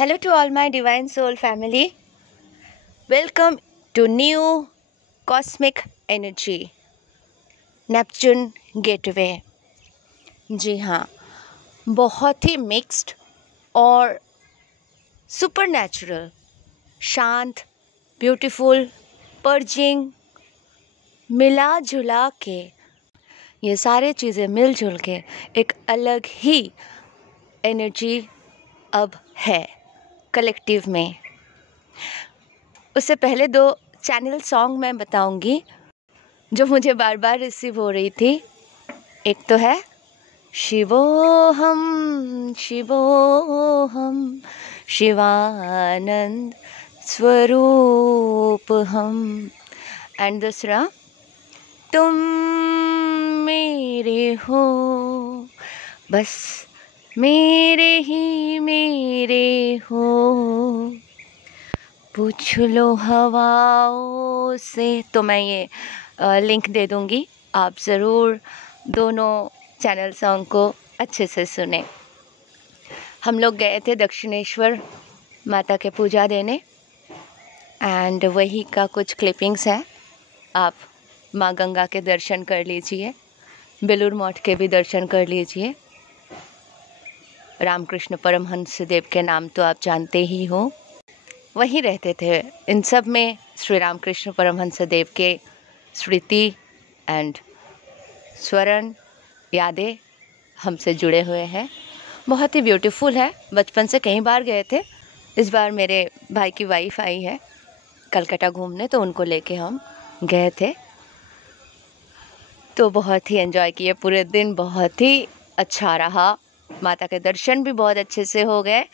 Hello to all my divine soul family. Welcome to new cosmic energy Neptune Gateway. जी हाँ, बहुत ही mixed और supernatural, शांत, beautiful, purging, मिला जुला के ये सारे चीज़ें मिलजुल के एक अलग ही एनर्जी अब है कलेक्टिव में। उससे पहले 2 चैनल सॉन्ग मैं बताऊंगी जो मुझे बार बार रिसीव हो रही थी। एक तो है शिवोहम शिवोहम शिवानंद स्वरूप हम, एंड दूसरा तुम मेरे हो बस मेरे ही मेरे हो, पूछ लो हवाओं से। तो मैं ये लिंक दे दूँगी, आप ज़रूर दोनों चैनल सॉन्ग को अच्छे से सुने। हम लोग गए थे दक्षिणेश्वर माता के पूजा देने, एंड वही का कुछ क्लिपिंग्स है। आप माँ गंगा के दर्शन कर लीजिए, बेलूर मठ के भी दर्शन कर लीजिए। रामकृष्ण परमहंस देव के नाम तो आप जानते ही हो, वहीं रहते थे। इन सब में श्री रामकृष्ण परमहंस देव के स्मृति एंड स्वरण यादें हमसे जुड़े हुए हैं। बहुत ही ब्यूटीफुल है। बचपन से कई बार गए थे। इस बार मेरे भाई की वाइफ आई है कलकत्ता घूमने, तो उनको लेके हम गए थे, तो बहुत ही एंजॉय किए। पूरे दिन बहुत ही अच्छा रहा। माता के दर्शन भी बहुत अच्छे से हो गए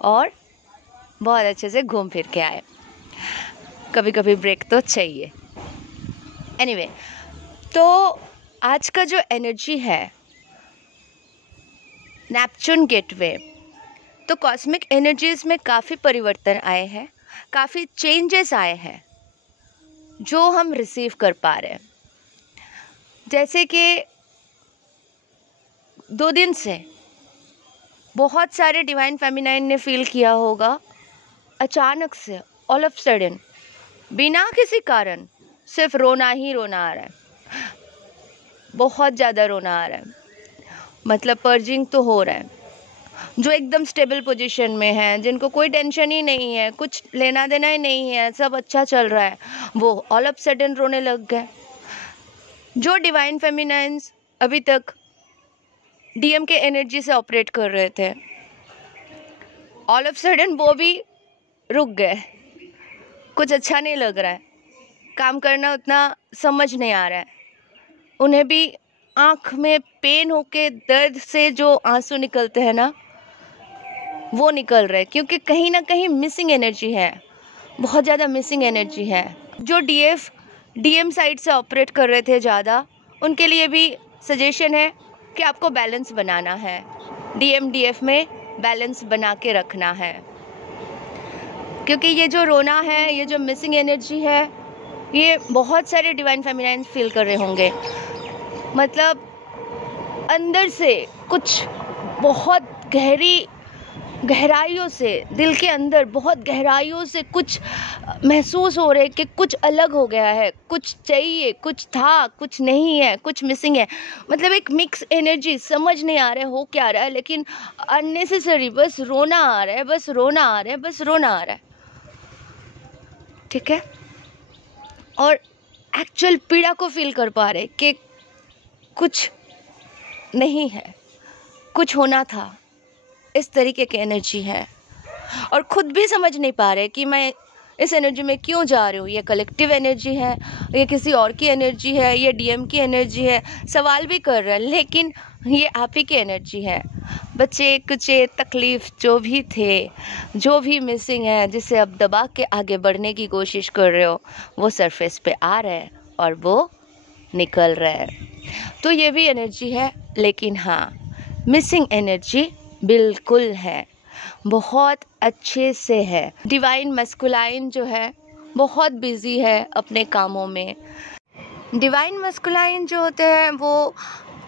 और बहुत अच्छे से घूम फिर के आए। कभी कभी ब्रेक तो चाहिए। एनीवे, तो आज का जो एनर्जी है नेपच्यून गेटवे, तो कॉस्मिक एनर्जीज में काफ़ी परिवर्तन आए हैं, काफ़ी चेंजेस आए हैं जो हम रिसीव कर पा रहे हैं। जैसे कि 2 दिन से बहुत सारे डिवाइन फेमिनाइन ने फील किया होगा, अचानक से ऑल ऑफ सडन बिना किसी कारण सिर्फ रोना ही रोना आ रहा है। बहुत ज़्यादा रोना आ रहा है, मतलब पर्जिंग तो हो रहा है। जो एकदम स्टेबल पोजीशन में है, जिनको कोई टेंशन ही नहीं है, कुछ लेना देना ही नहीं है, सब अच्छा चल रहा है, वो ऑल ऑफ सडन रोने लग गए। जो डिवाइन फेमिनाइन्स अभी तक डीएम के एनर्जी से ऑपरेट कर रहे थे, ऑल ऑफ सडन वो भी रुक गए। कुछ अच्छा नहीं लग रहा है, काम करना उतना समझ नहीं आ रहा है। उन्हें भी आँख में पेन होके दर्द से जो आंसू निकलते हैं ना, वो निकल रहे, क्योंकि कहीं ना कहीं मिसिंग एनर्जी है, बहुत ज़्यादा मिसिंग एनर्जी है। जो डीएम साइड से ऑपरेट कर रहे थे ज़्यादा, उनके लिए भी सजेशन है कि आपको बैलेंस बनाना है, डीएम डीएफ में बैलेंस बना के रखना है। क्योंकि ये जो रोना है, ये जो मिसिंग एनर्जी है, ये बहुत सारे डिवाइन फेमिनाइन फील कर रहे होंगे। मतलब अंदर से कुछ बहुत गहराइयों से, दिल के अंदर बहुत गहराइयों से कुछ महसूस हो रहे कि कुछ अलग हो गया है, कुछ चाहिए, कुछ था, कुछ नहीं है, कुछ मिसिंग है। मतलब एक मिक्स एनर्जी, समझ नहीं आ रहा है हो क्या रहा है, लेकिन अननेसेसरी बस रोना आ रहा है, बस रोना आ रहा है, बस रोना आ रहा है। ठीक है, और एक्चुअल पीड़ा को फील कर पा रहे कि कुछ नहीं है, कुछ होना था। इस तरीके की एनर्जी है, और खुद भी समझ नहीं पा रहे कि मैं इस एनर्जी में क्यों जा रही हूँ। ये कलेक्टिव एनर्जी है, ये किसी और की एनर्जी है, ये डीएम की एनर्जी है। सवाल भी कर रहे हैं, लेकिन ये आप ही की एनर्जी है। बच्चे कुचे तकलीफ जो भी थे, जो भी मिसिंग है, जिसे अब दबा के आगे बढ़ने की कोशिश कर रहे हो, वो सरफेस पे आ रहा है और वो निकल रहा है। तो ये भी एनर्जी है, लेकिन हाँ, मिसिंग एनर्जी बिल्कुल है, बहुत अच्छे से है। डिवाइन मस्कुलाइन जो है बहुत बिजी है अपने कामों में। डिवाइन मस्कुलाइन जो होते हैं वो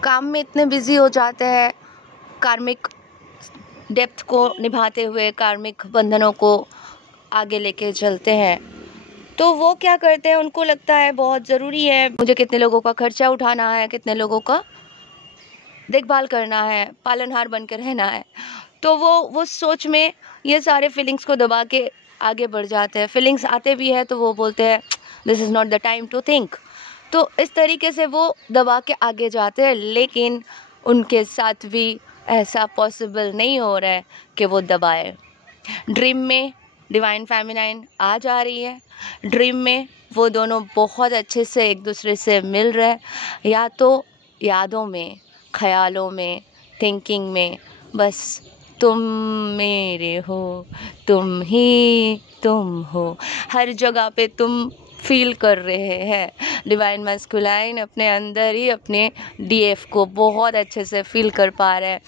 काम में इतने बिजी हो जाते हैं, कार्मिक डेप्थ को निभाते हुए कार्मिक बंधनों को आगे लेके चलते हैं, तो वो क्या करते हैं, उनको लगता है बहुत ज़रूरी है, मुझे कितने लोगों का खर्चा उठाना है, कितने लोगों का देखभाल करना है, पालनहार बनकर रहना है। तो वो सोच में ये सारे फीलिंग्स को दबा के आगे बढ़ जाते हैं। फीलिंग्स आते भी है तो वो बोलते हैं this is not the time to think. तो इस तरीके से वो दबा के आगे जाते हैं, लेकिन उनके साथ भी ऐसा पॉसिबल नहीं हो रहा है कि वो दबाए। ड्रीम में डिवाइन फेमिनाइन आ जा रही है। ड्रीम में वो दोनों बहुत अच्छे से एक दूसरे से मिल रहे हैं, या तो यादों में, ख्यालों में, थिंकिंग में, बस तुम मेरे हो, तुम ही तुम हो, हर जगह पे तुम फील कर रहे हैं। डिवाइन मैस्कुलाइन अपने अंदर ही अपने डीएफ को बहुत अच्छे से फील कर पा रहे हैं,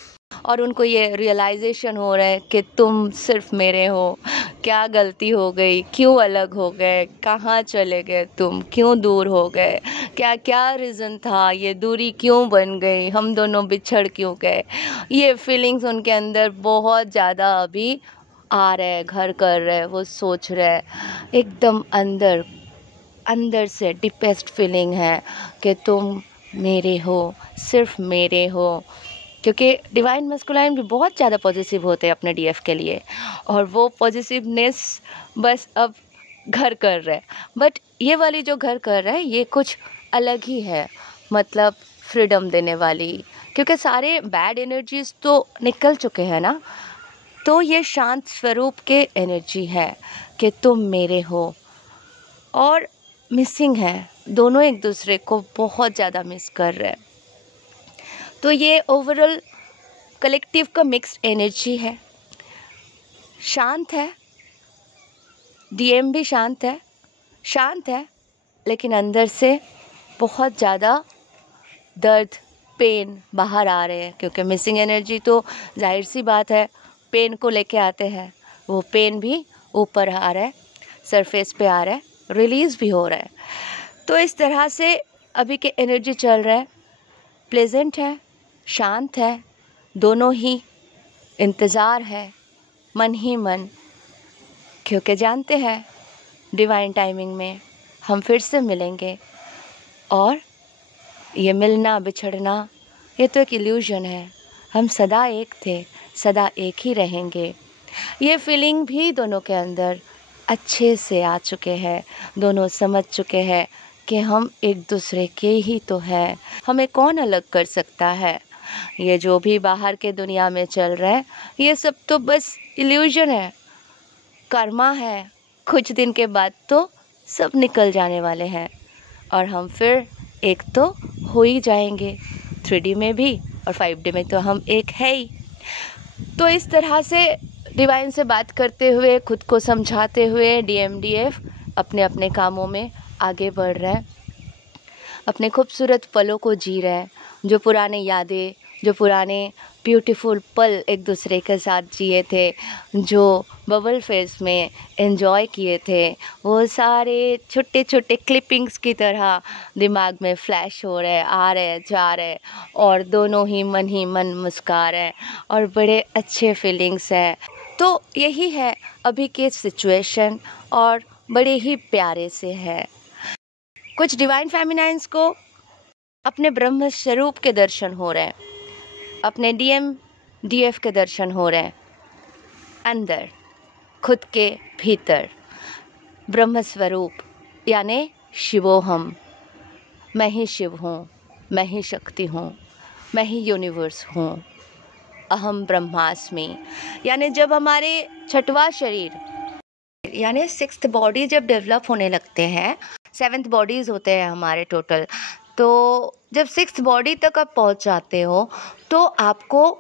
और उनको ये रियलाइजेशन हो रहा है कि तुम सिर्फ मेरे हो। क्या गलती हो गई, क्यों अलग हो गए, कहाँ चले गए तुम, क्यों दूर हो गए, क्या क्या रीज़न था, ये दूरी क्यों बन गई, हम दोनों बिछड़ क्यों गए। ये फीलिंग्स उनके अंदर बहुत ज़्यादा अभी आ रहे हैं, घर कर रहे हैं, वो सोच रहे हैं एकदम अंदर से डीपेस्ट फीलिंग है कि तुम मेरे हो, सिर्फ मेरे हो। क्योंकि डिवाइन मैस्कुलाइन भी बहुत ज़्यादा पॉजिटिव होते हैं अपने डीएफ के लिए, और वो पॉजिटिवनेस बस अब घर कर रहे हैं। बट ये वाली जो घर कर रहा है ये कुछ अलग ही है, मतलब फ्रीडम देने वाली, क्योंकि सारे बैड एनर्जीज तो निकल चुके हैं ना। तो ये शांत स्वरूप के एनर्जी है कि तुम मेरे हो, और मिसिंग है, दोनों एक दूसरे को बहुत ज़्यादा मिस कर रहे हैं। तो ये ओवरऑल कलेक्टिव का मिक्स्ड एनर्जी है, शांत है, डीएम भी शांत है, लेकिन अंदर से बहुत ज़्यादा दर्द, पेन बाहर आ रहे हैं, क्योंकि मिसिंग एनर्जी तो जाहिर सी बात है पेन को लेके आते हैं। वो पेन भी ऊपर आ रहा है, सरफेस पे आ रहा है, रिलीज़ भी हो रहा है। तो इस तरह से अभी के एनर्जी चल रहा है, प्लेजेंट है, शांत है, दोनों ही इंतज़ार है, मन ही मन, क्योंकि जानते हैं डिवाइन टाइमिंग में हम फिर से मिलेंगे, और ये मिलना बिछड़ना ये तो एक इल्यूजन है, हम सदा एक थे, सदा एक ही रहेंगे। ये फीलिंग भी दोनों के अंदर अच्छे से आ चुके हैं, दोनों समझ चुके हैं कि हम एक दूसरे के ही तो हैं, हमें कौन अलग कर सकता है। ये जो भी बाहर के दुनिया में चल रहा है ये सब तो बस इल्यूजन है, कर्मा है, कुछ दिन के बाद तो सब निकल जाने वाले हैं, और हम फिर एक तो हो ही जाएंगे, 3D में भी और 5D में तो हम एक है ही। तो इस तरह से डिवाइन से बात करते हुए, खुद को समझाते हुए DMDF अपने अपने कामों में आगे बढ़ रहे हैं, अपने खूबसूरत पलों को जी रहे हैं। जो पुराने यादें, जो पुराने ब्यूटीफुल पल एक दूसरे के साथ जिए थे, जो बबल फेस में एंजॉय किए थे, वो सारे छोटे छोटे क्लिपिंग्स की तरह दिमाग में फ्लैश हो रहे, आ रहे, जा रहे, और दोनों ही मन मुस्कुरा रहे हैं, और बड़े अच्छे फीलिंग्स हैं। तो यही है अभी के सिचुएशन, और बड़े ही प्यारे से है। कुछ डिवाइन फेमिनाइंस को अपने ब्रह्म स्वरूप के दर्शन हो रहे हैं, अपने DMDF के दर्शन हो रहे हैं, अंदर खुद के भीतर ब्रह्म स्वरूप यानी शिवोहम, मैं ही शिव हूँ, मैं ही शक्ति हूँ, मैं ही यूनिवर्स हूँ, अहम ब्रह्मास्मि। यानी जब हमारे छठवां शरीर यानी 6th बॉडी जब डेवलप होने लगते हैं, 7th बॉडीज़ होते हैं हमारे टोटल, तो जब 6th बॉडी तक आप पहुंच जाते हो तो आपको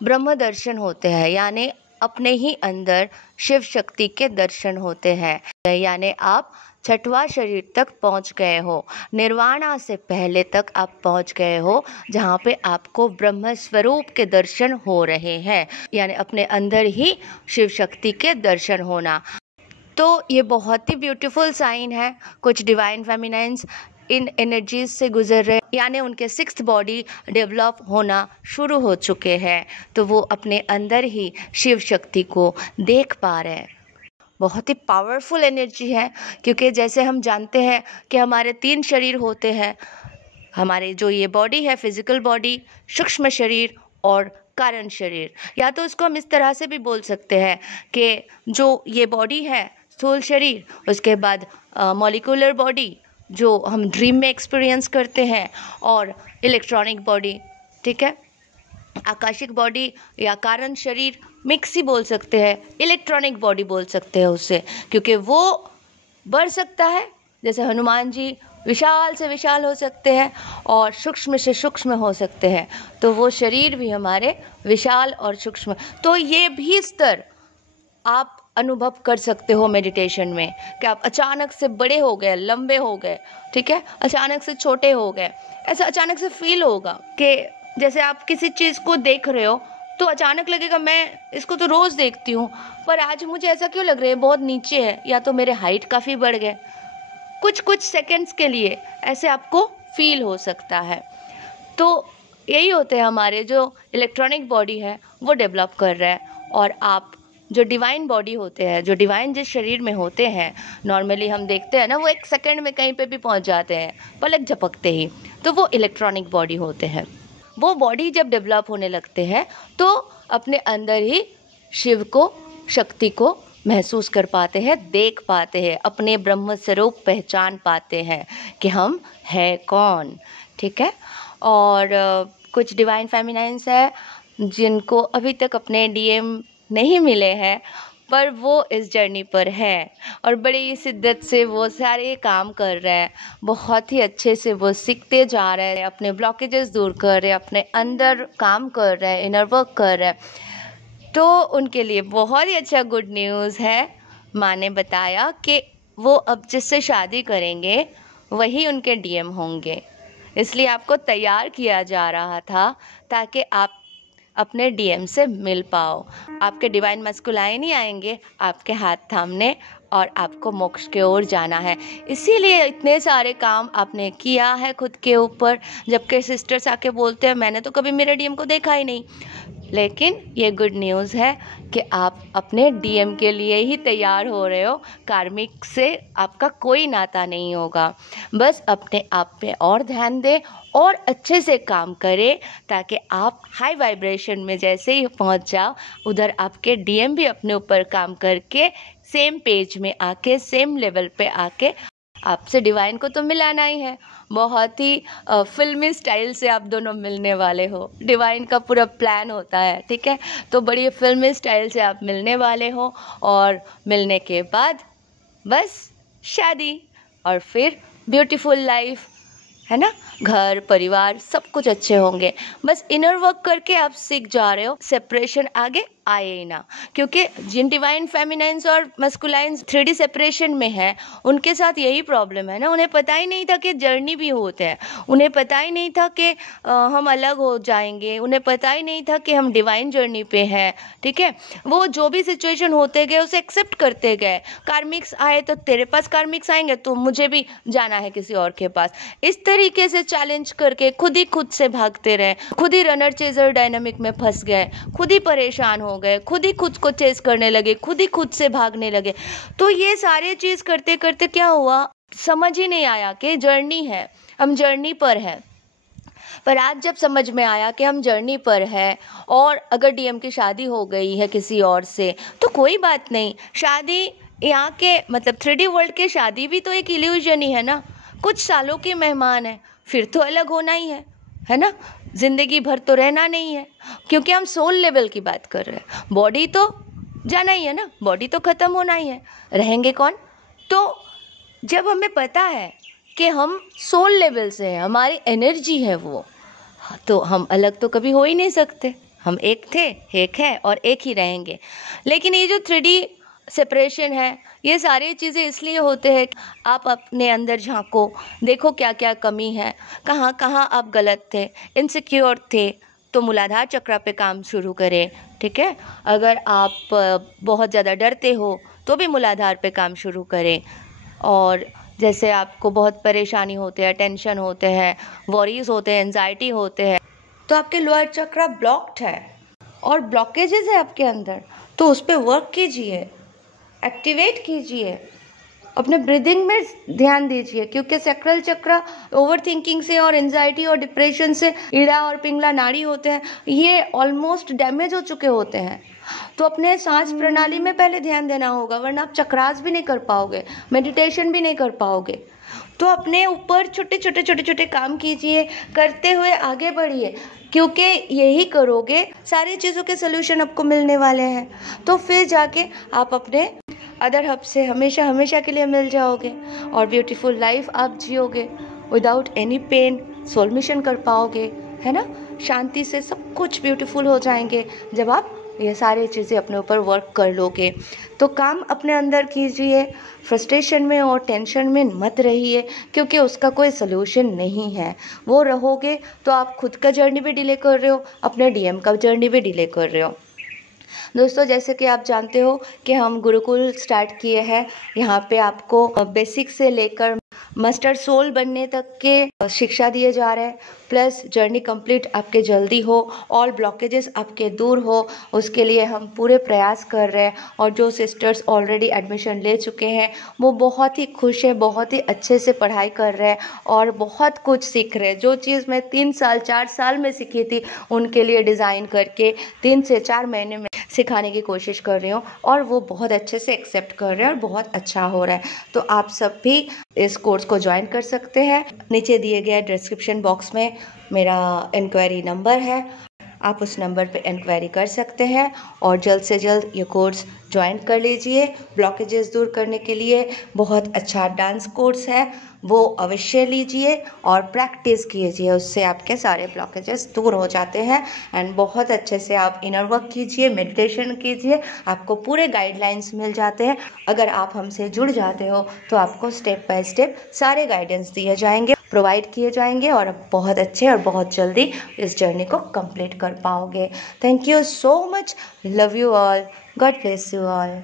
ब्रह्म दर्शन होते हैं, यानी अपने ही अंदर शिव शक्ति के दर्शन होते हैं। यानी आप छठवां शरीर तक पहुंच गए हो, निर्वाणा से पहले तक आप पहुंच गए हो, जहां पे आपको ब्रह्म स्वरूप के दर्शन हो रहे हैं, यानी अपने अंदर ही शिव शक्ति के दर्शन होना। तो ये बहुत ही ब्यूटीफुल साइन है। कुछ डिवाइन फेमिनाइंस इन एनर्जीज से गुजर रहे, यानी उनके सिक्स्थ बॉडी डेवलप होना शुरू हो चुके हैं, तो वो अपने अंदर ही शिव शक्ति को देख पा रहे हैं। बहुत ही पावरफुल एनर्जी है, क्योंकि जैसे हम जानते हैं कि हमारे 3 शरीर होते हैं। हमारे जो ये बॉडी है, फिजिकल बॉडी, सूक्ष्म शरीर और कारण शरीर। या तो इसको हम इस तरह से भी बोल सकते हैं कि जो ये बॉडी है, स्थूल शरीर, उसके बाद मॉलिक्यूलर बॉडी जो हम ड्रीम में एक्सपीरियंस करते हैं, और इलेक्ट्रॉनिक बॉडी, ठीक है, आकाशिक बॉडी या कारण शरीर मिक्स ही बोल सकते हैं, इलेक्ट्रॉनिक बॉडी बोल सकते हैं उससे, क्योंकि वो बढ़ सकता है। जैसे हनुमान जी विशाल से विशाल हो सकते हैं और सूक्ष्म से सूक्ष्म हो सकते हैं, तो वो शरीर भी हमारे विशाल और सूक्ष्म। तो ये भी स्तर आप अनुभव कर सकते हो मेडिटेशन में, कि आप अचानक से बड़े हो गए, लंबे हो गए, ठीक है, अचानक से छोटे हो गए। ऐसा अचानक से फील होगा कि जैसे आप किसी चीज़ को देख रहे हो तो अचानक लगेगा मैं इसको तो रोज़ देखती हूँ, पर आज मुझे ऐसा क्यों लग रहा है बहुत नीचे है, या तो मेरे हाइट काफ़ी बढ़ गए। कुछ सेकंड्स के लिए ऐसे आपको फील हो सकता है। तो यही होते हैं हमारे जो इलेक्ट्रॉनिक बॉडी है वो डेवलप कर रहा है, और आप जो डिवाइन बॉडी होते हैं, जो डिवाइन जिस शरीर में होते हैं, नॉर्मली हम देखते हैं ना, वो 1 सेकंड में कहीं पे भी पहुंच जाते हैं, पलक झपकते ही, तो वो इलेक्ट्रॉनिक बॉडी होते हैं। वो बॉडी जब डेवलप होने लगते हैं तो अपने अंदर ही शिव को, शक्ति को महसूस कर पाते हैं, देख पाते हैं, अपने ब्रह्म स्वरूप पहचान पाते हैं कि हम है कौन, ठीक है। और कुछ डिवाइन फेमिनाइंस है जिनको अभी तक अपने डीएम नहीं मिले हैं, पर वो इस जर्नी पर है और बड़ी शिद्दत से वो सारे काम कर रहे हैं, बहुत ही अच्छे से वो सीखते जा रहे हैं, अपने ब्लॉकेजेस दूर कर रहे हैं, अपने अंदर काम कर रहे हैं, इनर वर्क कर रहे हैं। तो उनके लिए बहुत ही अच्छा गुड न्यूज़ है। माँ ने बताया कि वो अब जिससे शादी करेंगे वही उनके डीएम होंगे, इसलिए आपको तैयार किया जा रहा था ताकि आप अपने डीएम से मिल पाओ। आपके डिवाइन मस्कुलाइन ही आएंगे आपके हाथ थामने, और आपको मोक्ष के ओर जाना है। इसीलिए इतने सारे काम आपने किया है खुद के ऊपर, जबकि सिस्टर्स आके बोलते हैं मैंने तो कभी मेरे डीएम को देखा ही नहीं। लेकिन ये गुड न्यूज़ है कि आप अपने डीएम के लिए ही तैयार हो रहे हो। कार्मिक से आपका कोई नाता नहीं होगा, बस अपने आप पे और ध्यान दें और अच्छे से काम करें, ताकि आप हाई वाइब्रेशन में जैसे ही पहुंच जाओ, उधर आपके डीएम भी अपने ऊपर काम करके सेम पेज में आके, सेम लेवल पे आके आपसे डिवाइन को तो मिलाना ही है। बहुत ही फिल्मी स्टाइल से आप दोनों मिलने वाले हो, डिवाइन का पूरा प्लान होता है, ठीक है। तो बड़ी फिल्मी स्टाइल से आप मिलने वाले हो, और मिलने के बाद बस शादी, और फिर ब्यूटीफुल लाइफ, है ना, घर परिवार सब कुछ अच्छे होंगे। बस इनर वर्क करके आप सीख जा रहे हो, सेपरेशन आगे आए ही ना, क्योंकि जिन डिवाइन फेमिनाइंस और मस्कुलाइंस 3D सेपरेशन में है, उनके साथ यही प्रॉब्लम है ना, उन्हें पता ही नहीं था कि जर्नी भी होते हैं, उन्हें पता ही नहीं था कि हम अलग हो जाएंगे, उन्हें पता ही नहीं था कि हम डिवाइन जर्नी पे हैं, ठीक है। वो जो भी सिचुएशन होते गए उसे एक्सेप्ट करते गए। कार्मिक्स आए तो तेरे पास कार्मिक्स आएंगे, तो मुझे भी जाना है किसी और के पास। इस तरीके से चैलेंज करके खुद से भागते रहे, खुद ही रनर चेजर डायनामिक में फंस गए, खुद ही परेशान हो गए, खुद ही खुद को चेस करने लगे, खुद ही खुद से भागने लगे। तो ये सारे चीज़ करते करते क्या हुआ, समझ ही नहीं आया कि जर्नी है, हम जर्नी पर हैं। पर आज जब समझ में आया कि हम जर्नी पर है, और अगर डीएम की शादी हो गई है किसी और से तो कोई बात नहीं, शादी यहाँ के मतलब 3D वर्ल्ड के शादी भी तो एक इल्यूजन ही है ना, कुछ सालों के मेहमान है, फिर तो अलग होना ही है ना, ज़िंदगी भर तो रहना नहीं है, क्योंकि हम सोल लेवल की बात कर रहे हैं। बॉडी तो जाना ही है ना, बॉडी तो ख़त्म होना ही है, रहेंगे कौन। तो जब हमें पता है कि हम सोल लेवल से हैं, हमारी एनर्जी है वो, तो हम अलग तो कभी हो ही नहीं सकते, हम एक थे, एक है और एक ही रहेंगे। लेकिन ये जो 3D सेपरेशन है, ये सारी चीज़ें इसलिए होते हैं कि आप अपने अंदर झांको, देखो क्या क्या कमी है, कहाँ कहाँ आप गलत थे, इनसिक्योर थे, तो मूलाधार चक्र पे काम शुरू करें, ठीक है। अगर आप बहुत ज़्यादा डरते हो तो भी मूलाधार पे काम शुरू करें, और जैसे आपको बहुत परेशानी होते हैं, टेंशन होते हैं, वरीज होते हैं, एंजाइटी होते हैं, तो आपके लोअर चक्रा ब्लॉक्ड है और ब्लॉकेजेस है आपके अंदर, तो उस पर वर्क कीजिए, एक्टिवेट कीजिए, अपने ब्रीदिंग में ध्यान दीजिए, क्योंकि सैक्रल चक्र ओवर थिंकिंग से और एंजाइटी और डिप्रेशन से, ईड़ा और पिंगला नाड़ी होते हैं, ये ऑलमोस्ट डैमेज हो चुके होते हैं। तो अपने सांस प्रणाली में पहले ध्यान देना होगा, वरना आप चक्रास भी नहीं कर पाओगे, मेडिटेशन भी नहीं कर पाओगे। तो अपने ऊपर छोटे छोटे काम कीजिए, करते हुए आगे बढ़िए, क्योंकि यही करोगे सारी चीज़ों के सोल्यूशन आपको मिलने वाले हैं। तो फिर जाके आप अपने अदर हब से हमेशा के लिए मिल जाओगे और ब्यूटीफुल लाइफ आप जियोगे without any pain, soul mission कर पाओगे, है ना। शांति से सब कुछ ब्यूटीफुल हो जाएंगे जब आप ये सारी चीज़ें अपने ऊपर वर्क कर लोगे। तो काम अपने अंदर कीजिए, फ्रस्ट्रेशन में और टेंशन में मत रहिए, क्योंकि उसका कोई सलूशन नहीं है। वो रहोगे तो आप खुद का जर्नी भी डिले कर रहे हो, अपने डीएम का जर्नी भी डिले कर रहे हो। दोस्तों, जैसे कि आप जानते हो कि हम गुरुकुल स्टार्ट किए हैं, यहाँ पे आपको बेसिक से लेकर मास्टर सोल बनने तक के शिक्षा दिए जा रहे हैं, प्लस जर्नी कंप्लीट आपके जल्दी हो, ऑल ब्लॉकेजेस आपके दूर हो, उसके लिए हम पूरे प्रयास कर रहे हैं। और जो सिस्टर्स ऑलरेडी एडमिशन ले चुके हैं वो बहुत ही खुश है, बहुत ही अच्छे से पढ़ाई कर रहे हैं और बहुत कुछ सीख रहे हैं। जो चीज़ मैं 3 साल 4 साल में सीखी थी, उनके लिए डिज़ाइन करके 3 से 4 महीने में सिखाने की कोशिश कर रही हूँ और वो बहुत अच्छे से एक्सेप्ट कर रहे हैं और बहुत अच्छा हो रहा है। तो आप सब भी इस कोर्स को ज्वाइन कर सकते हैं। नीचे दिए गए डिस्क्रिप्शन बॉक्स में मेरा इंक्वायरी नंबर है, आप उस नंबर पे इंक्वायरी कर सकते हैं और जल्द से जल्द ये कोर्स ज्वाइन कर लीजिए। ब्लॉकेजेस दूर करने के लिए बहुत अच्छा डांस कोर्स है, वो अवश्य लीजिए और प्रैक्टिस कीजिए, उससे आपके सारे ब्लॉकेजेस दूर हो जाते हैं। एंड बहुत अच्छे से आप इनर वर्क कीजिए, मेडिटेशन कीजिए, आपको पूरे गाइडलाइंस मिल जाते हैं। अगर आप हमसे जुड़ जाते हो तो आपको स्टेप बाय स्टेप सारे गाइडेंस दिए जाएंगे, प्रोवाइड किए जाएंगे और आप बहुत अच्छे और बहुत जल्दी इस जर्नी को कंप्लीट कर पाओगे। Thank you so much, love you all, God bless you all.